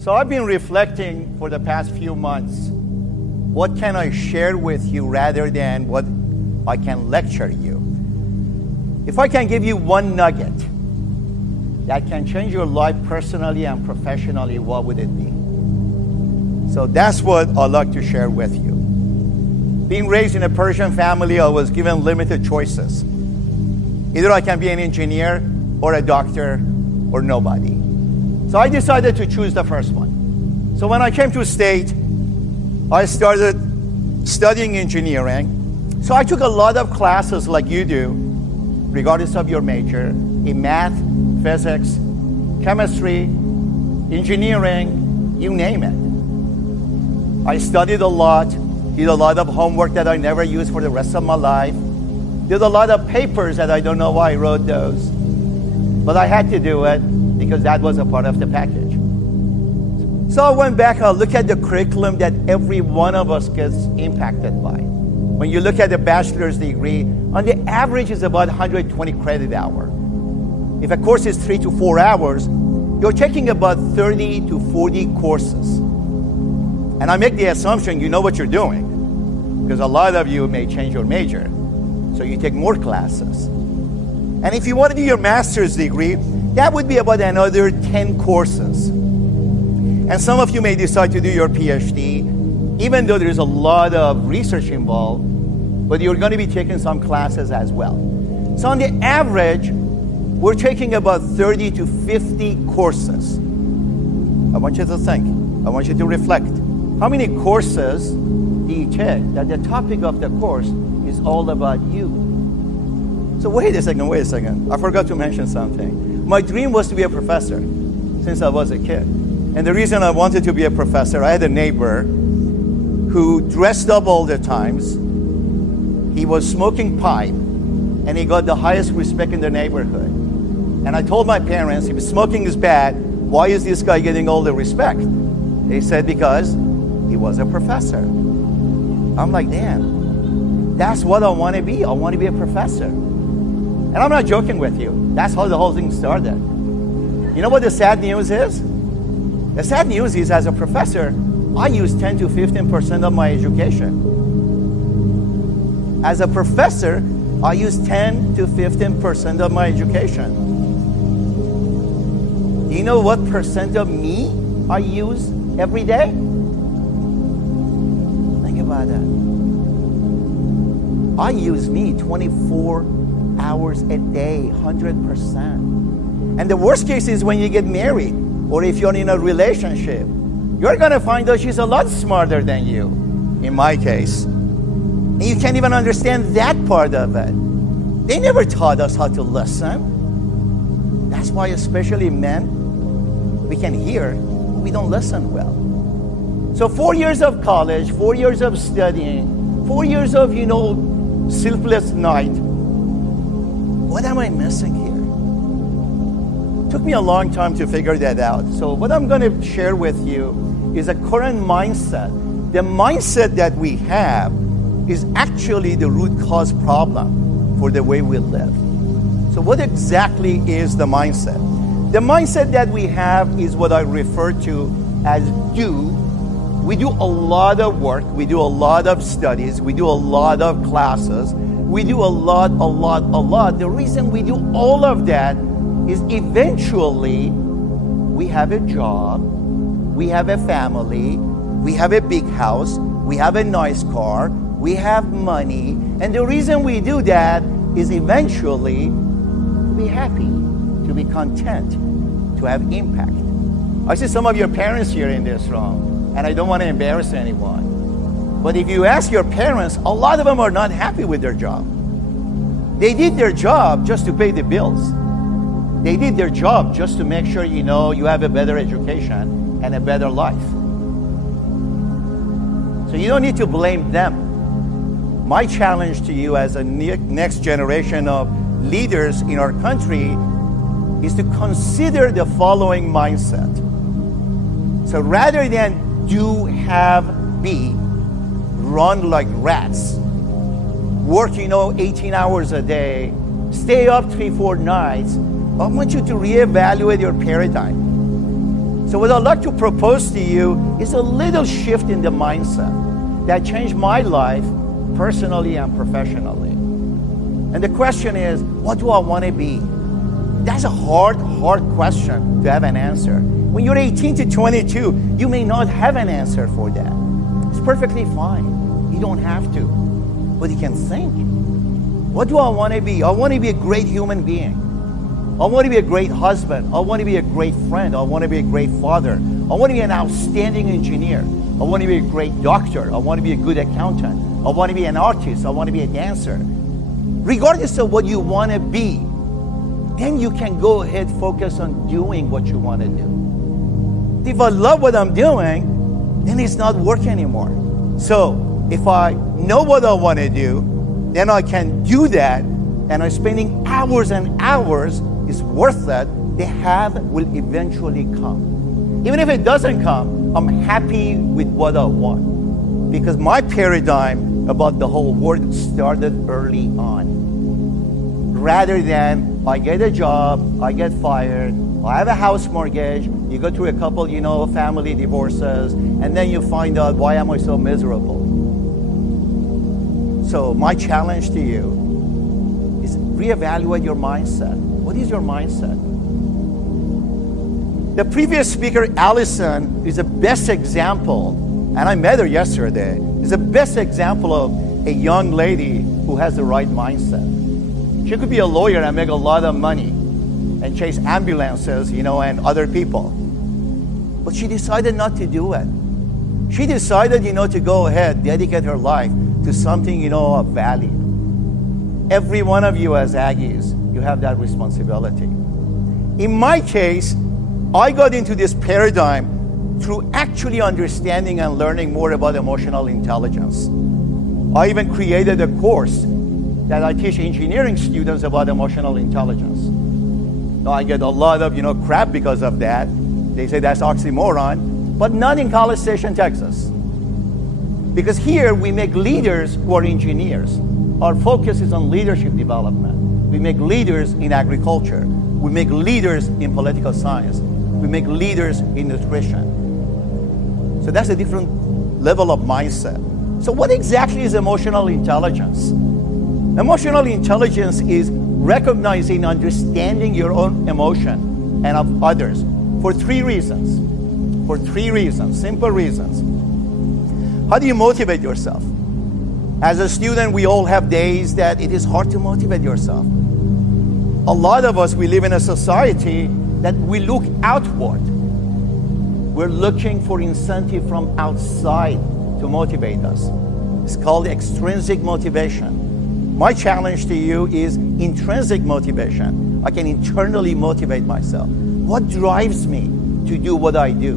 So I've been reflecting for the past few months, what can I share with you rather than what I can lecture you? If I can give you one nugget that can change your life personally and professionally, what would it be? So that's what I'd like to share with you. Being raised in a Persian family, I was given limited choices. Either I can be an engineer or a doctor or nobody. So I decided to choose the first one. So when I came to state, I started studying engineering. So I took a lot of classes like you do, regardless of your major, in math, physics, chemistry, engineering, you name it. I studied a lot, did a lot of homework that I never used for the rest of my life, did a lot of papers that I don't know why I wrote those, but I had to do it because that was a part of the package. So I went back, I looked at the curriculum that every one of us gets impacted by. When you look at a bachelor's degree, on the average is about 120 credit hour. If a course is 3 to 4 hours, you're taking about 30 to 40 courses. And I make the assumption you know what you're doing, because a lot of you may change your major, so you take more classes. And if you want to do your master's degree, that would be about another 10 courses. And some of you may decide to do your PhD, even though there's a lot of research involved, but you're going to be taking some classes as well. So on the average, we're taking about 30 to 50 courses. I want you to think. I want you to reflect. How many courses do you take that the topic of the course is all about you? So wait a second. I forgot to mention something. My dream was to be a professor since I was a kid. And the reason I wanted to be a professor, I had a neighbor who dressed up all the times. He was smoking pipe, and he got the highest respect in the neighborhood. And I told my parents, if smoking is bad, why is this guy getting all the respect? They said, because he was a professor. I'm like, damn, that's what I want to be. I want to be a professor. And I'm not joking with you. That's how the whole thing started. You know what the sad news is? The sad news is, as a professor, I use 10 to 15% of my education. As a professor, I use 10 to 15% of my education. Do you know what percent of me I use every day? Think about that. I use me 24 hours a day, 100%. And the worst case is when you get married, or if you're in a relationship, you're going to find out she's a lot smarter than you, in my case. And you can't even understand that part of it. They never taught us how to listen. That's why, especially men, we can hear, we don't listen well. So 4 years of college, 4 years of studying, 4 years of, sleepless night. What am I missing here? It took me a long time to figure that out. So what I'm going to share with you is a current mindset. The mindset that we have is actually the root cause problem for the way we live. So what exactly is the mindset? The mindset that we have is what I refer to as do. We do a lot of work, we do a lot of studies, we do a lot of classes, we do a lot. The reason we do all of that is eventually we have a job, we have a family, we have a big house, we have a nice car, we have money, and the reason we do that is eventually to be happy, to be content, to have impact. I see some of your parents here in this room, and I don't want to embarrass anyone, but if you ask your parents, a lot of them are not happy with their job. They did their job just to pay the bills. They did their job just to make sure you have a better education and a better life. So you don't need to blame them. My challenge to you as a next generation of leaders in our country is to consider the following mindset. So rather than do, have, be, run like rats, work 18 hours a day, stay up 3-4 nights, I want you to reevaluate your paradigm. So what I'd like to propose to you is a little shift in the mindset that changed my life personally and professionally. And the question is, what do I want to be? That's a hard question to have an answer. When you're 18 to 22, you may not have an answer for that. It's perfectly fine. You don't have to. But you can think. What do I want to be? I want to be a great human being. I want to be a great husband. I want to be a great friend. I want to be a great father. I want to be an outstanding engineer. I want to be a great doctor. I want to be a good accountant. I want to be an artist. I want to be a dancer. Regardless of what you want to be, then you can go ahead, focus on doing what you want to do. If I love what I'm doing, then it's not work anymore. So if I know what I want to do, then I can do that, and I'm spending hours and hours, it's worth it. The have will eventually come. Even if it doesn't come, I'm happy with what I want. Because my paradigm about the whole world started early on. Rather than I get a job, I get fired, I have a house mortgage, you go through a couple, family divorces, and then you find out, why am I so miserable? So my challenge to you is reevaluate your mindset. What is your mindset? The previous speaker, Allison, is the best example, and I met her yesterday, is the best example of a young lady who has the right mindset. She could be a lawyer and make a lot of money and chase ambulances, and other people. But she decided not to do it. She decided, to go ahead, dedicate her life to something, of value. Every one of you as Aggies, you have that responsibility. In my case, I got into this paradigm through actually understanding and learning more about emotional intelligence. I even created a course that I teach engineering students about emotional intelligence. Now I get a lot of, crap because of that. They say that's oxymoron, but not in College Station, Texas. Because here we make leaders who are engineers. Our focus is on leadership development. We make leaders in agriculture. We make leaders in political science. We make leaders in nutrition. So that's a different level of mindset. So what exactly is emotional intelligence? Emotional intelligence is recognizing, understanding your own emotion and of others for three reasons. For three reasons, simple reasons. How do you motivate yourself? As a student, we all have days that it is hard to motivate yourself. A lot of us, we live in a society that we look outward. We're looking for incentive from outside to motivate us. It's called extrinsic motivation. My challenge to you is intrinsic motivation. I can internally motivate myself. What drives me to do what I do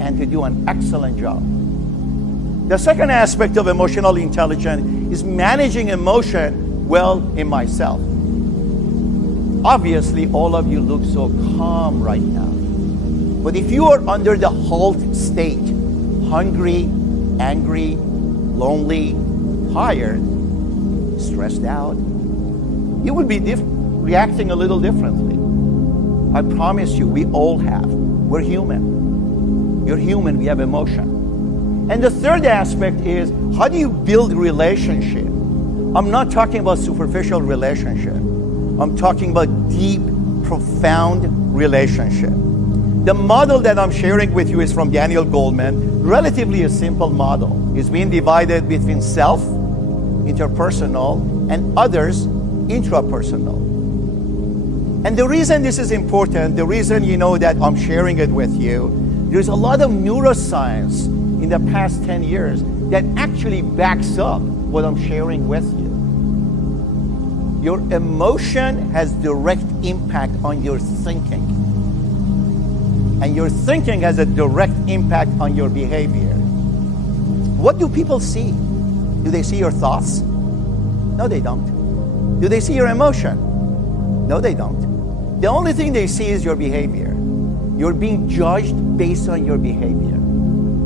and to do an excellent job? The second aspect of emotional intelligence is managing emotion well in myself. Obviously, all of you look so calm right now. But if you are under the halt state, hungry, angry, lonely, tired, stressed out, you would be reacting a little differently. I promise you, we all have. We're human. You're human, we have emotion. And the third aspect is, how do you build relationship? I'm not talking about superficial relationship. I'm talking about deep, profound relationship. The model that I'm sharing with you is from Daniel Goleman, relatively a simple model. It's being divided between self, interpersonal, and others, intrapersonal. And the reason this is important, the reason that I'm sharing it with you, there's a lot of neuroscience in the past 10 years that actually backs up what I'm sharing with you. Your emotion has direct impact on your thinking. And your thinking has a direct impact on your behavior. What do people see? Do they see your thoughts? No, they don't. Do they see your emotion? No, they don't. The only thing they see is your behavior. You're being judged based on your behavior.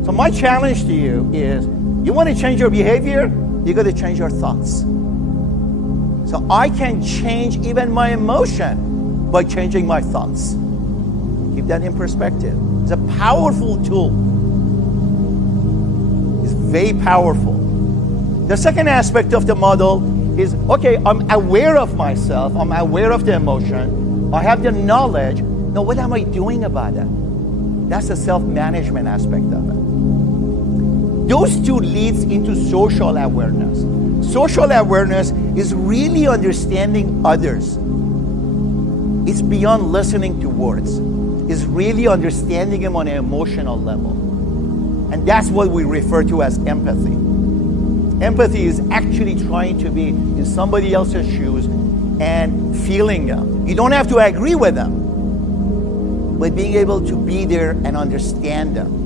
So my challenge to you is, you want to change your behavior? You got to change your thoughts. So I can change even my emotion by changing my thoughts. Keep that in perspective. It's a powerful tool. It's very powerful. The second aspect of the model is, okay, I'm aware of myself. I'm aware of the emotion. I have the knowledge. Now, what am I doing about it? That's the self-management aspect of it. Those two leads into social awareness. Social awareness is really understanding others. It's beyond listening to words. It's really understanding them on an emotional level. And that's what we refer to as empathy. Empathy is actually trying to be in somebody else's shoes and feeling them. You don't have to agree with them, but being able to be there and understand them.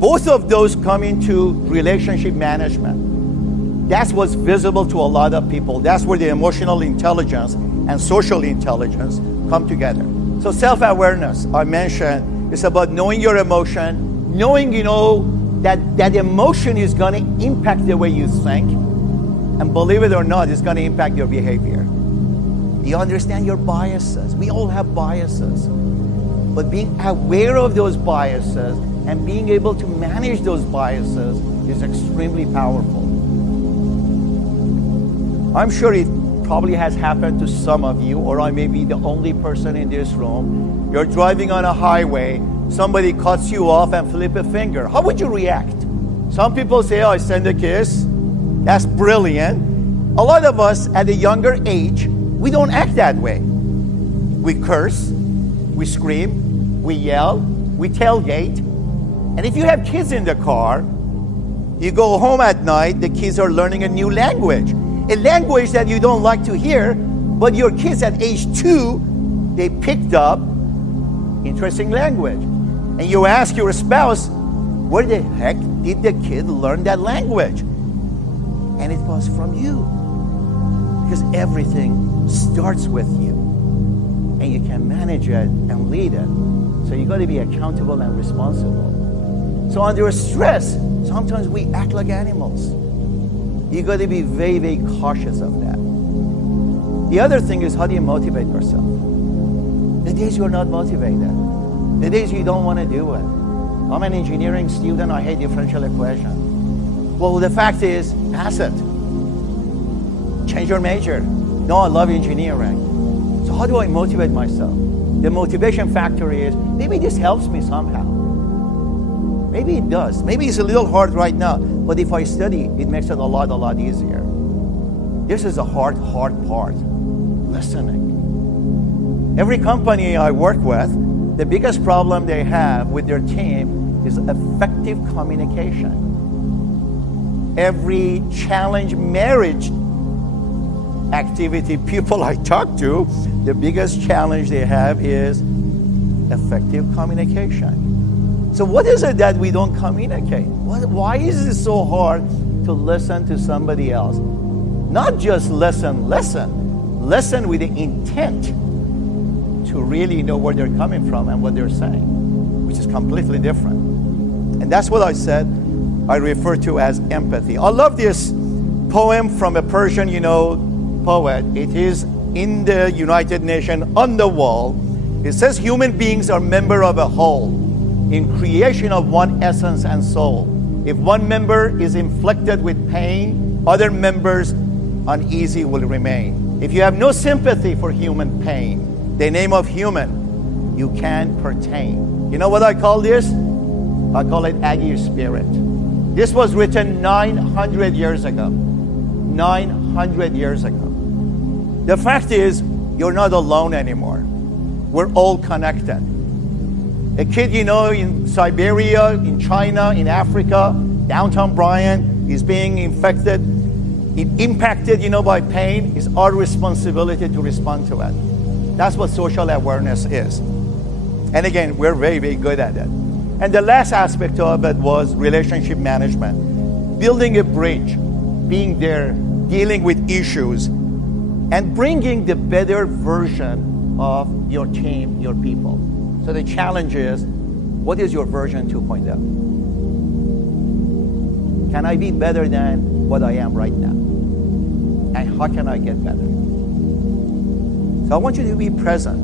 Both of those come into relationship management. That's what's visible to a lot of people. That's where the emotional intelligence and social intelligence come together. So self-awareness, I mentioned, is about knowing your emotion, knowing, that emotion is going to impact the way you think, and believe it or not, it's going to impact your behavior. You understand your biases. We all have biases. But being aware of those biases and being able to manage those biases is extremely powerful. I'm sure it probably has happened to some of you, or I may be the only person in this room. You're driving on a highway, somebody cuts you off and flip a finger. How would you react? Some people say, I send a kiss. That's brilliant. A lot of us at a younger age, we don't act that way. We curse, we scream, we yell, we tailgate. And if you have kids in the car, you go home at night, the kids are learning a new language. A language that you don't like to hear, but your kids at age 2, they picked up interesting language. And you ask your spouse, where the heck did the kid learn that language? And it was from you. Because everything starts with you. And you can manage it and lead it. So you got to be accountable and responsible. So under stress, sometimes we act like animals. You got to be very, very cautious of that. The other thing is, how do you motivate yourself? The days you're not motivated, the days you don't want to do it. I'm an engineering student, I hate differential equation. Well, the fact is, pass it. Change your major. No, I love engineering. So how do I motivate myself? The motivation factor is, maybe this helps me somehow. Maybe it does. Maybe it's a little hard right now, but if I study, it makes it a lot easier. This is the hard part, listening. Every company I work with, the biggest problem they have with their team is effective communication. Every challenge marriage activity people I talk to, the biggest challenge they have is effective communication. So what is it that we don't communicate? Why is it so hard to listen to somebody else? Not just listen with the intent to really know where they're coming from and what they're saying, which is completely different. And that's what I said I refer to as empathy. I love this poem from a Persian, poet. It is in the United Nations on the wall. It says, human beings are members of a whole, in creation of one essence and soul. If one member is inflicted with pain, other members uneasy will remain. If you have no sympathy for human pain, the name of human, you can't pertain. You know what I call this? I call it Aggie spirit. This was written 900 years ago. 900 years ago. The fact is, you're not alone anymore. We're all connected. A kid, in Siberia, in China, in Africa, downtown Bryan, is being impacted, by pain. It's our responsibility to respond to it. That's what social awareness is. And again, we're very, very good at it. And the last aspect of it was relationship management. Building a bridge, being there, dealing with issues, and bringing the better version of your team, your people. So the challenge is, what is your version 2.0? Can I be better than what I am right now? And how can I get better? So I want you to be present.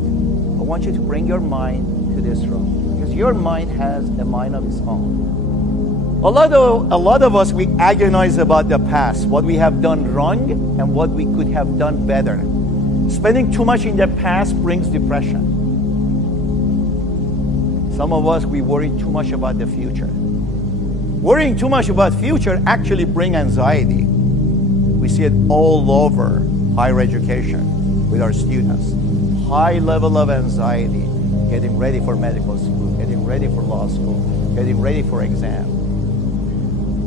I want you to bring your mind to this room, because your mind has a mind of its own. A lot of us, we agonize about the past, what we have done wrong and what we could have done better. Spending too much in the past brings depression. Some of us, we worry too much about the future. Worrying too much about future actually brings anxiety. We see it all over higher education with our students. High level of anxiety, getting ready for medical school, getting ready for law school, getting ready for exam.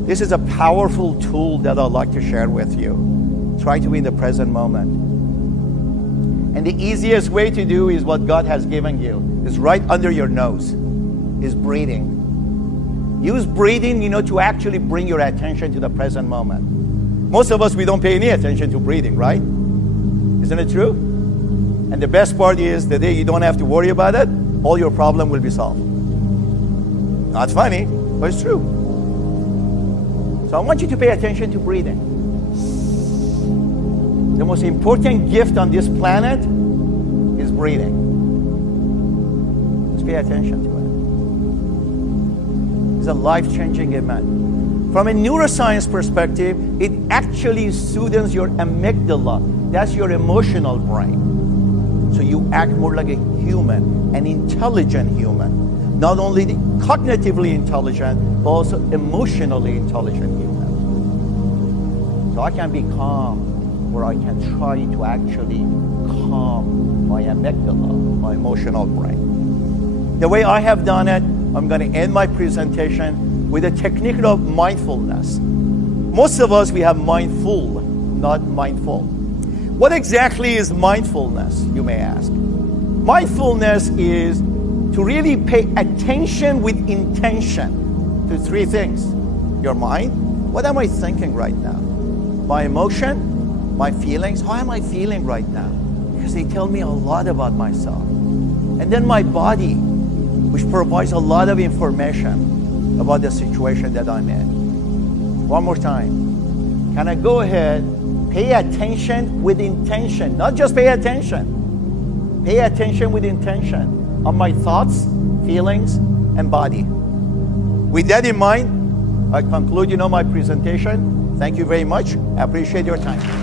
This is a powerful tool that I'd like to share with you. Try to be in the present moment. And the easiest way to do is what God has given you. Is right under your nose, is breathing. Use breathing, to actually bring your attention to the present moment. Most of us, we don't pay any attention to breathing, right? Isn't it true? And the best part is the day you don't have to worry about it, all your problem will be solved. Not funny, but it's true. So I want you to pay attention to breathing. The most important gift on this planet is breathing. Just pay attention to it. It's a life-changing event. From a neuroscience perspective, it actually soothes your amygdala. That's your emotional brain. So you act more like a human, an intelligent human. Not only cognitively intelligent, but also emotionally intelligent human. So I can be calm, or I can try to actually calm my amygdala, my emotional brain. The way I have done it, I'm going to end my presentation with a technique of mindfulness. Most of us, we have mindful, not mindful. What exactly is mindfulness, you may ask? Mindfulness is to really pay attention with intention to three things. Your mind, what am I thinking right now? My emotion, my feelings, how am I feeling right now? Because they tell me a lot about myself. And then my body, which provides a lot of information about the situation that I'm in. One more time. Can I go ahead? Pay attention with intention, not just pay attention. Pay attention with intention on my thoughts, feelings, and body. With that in mind, I conclude, my presentation. Thank you very much. I appreciate your time.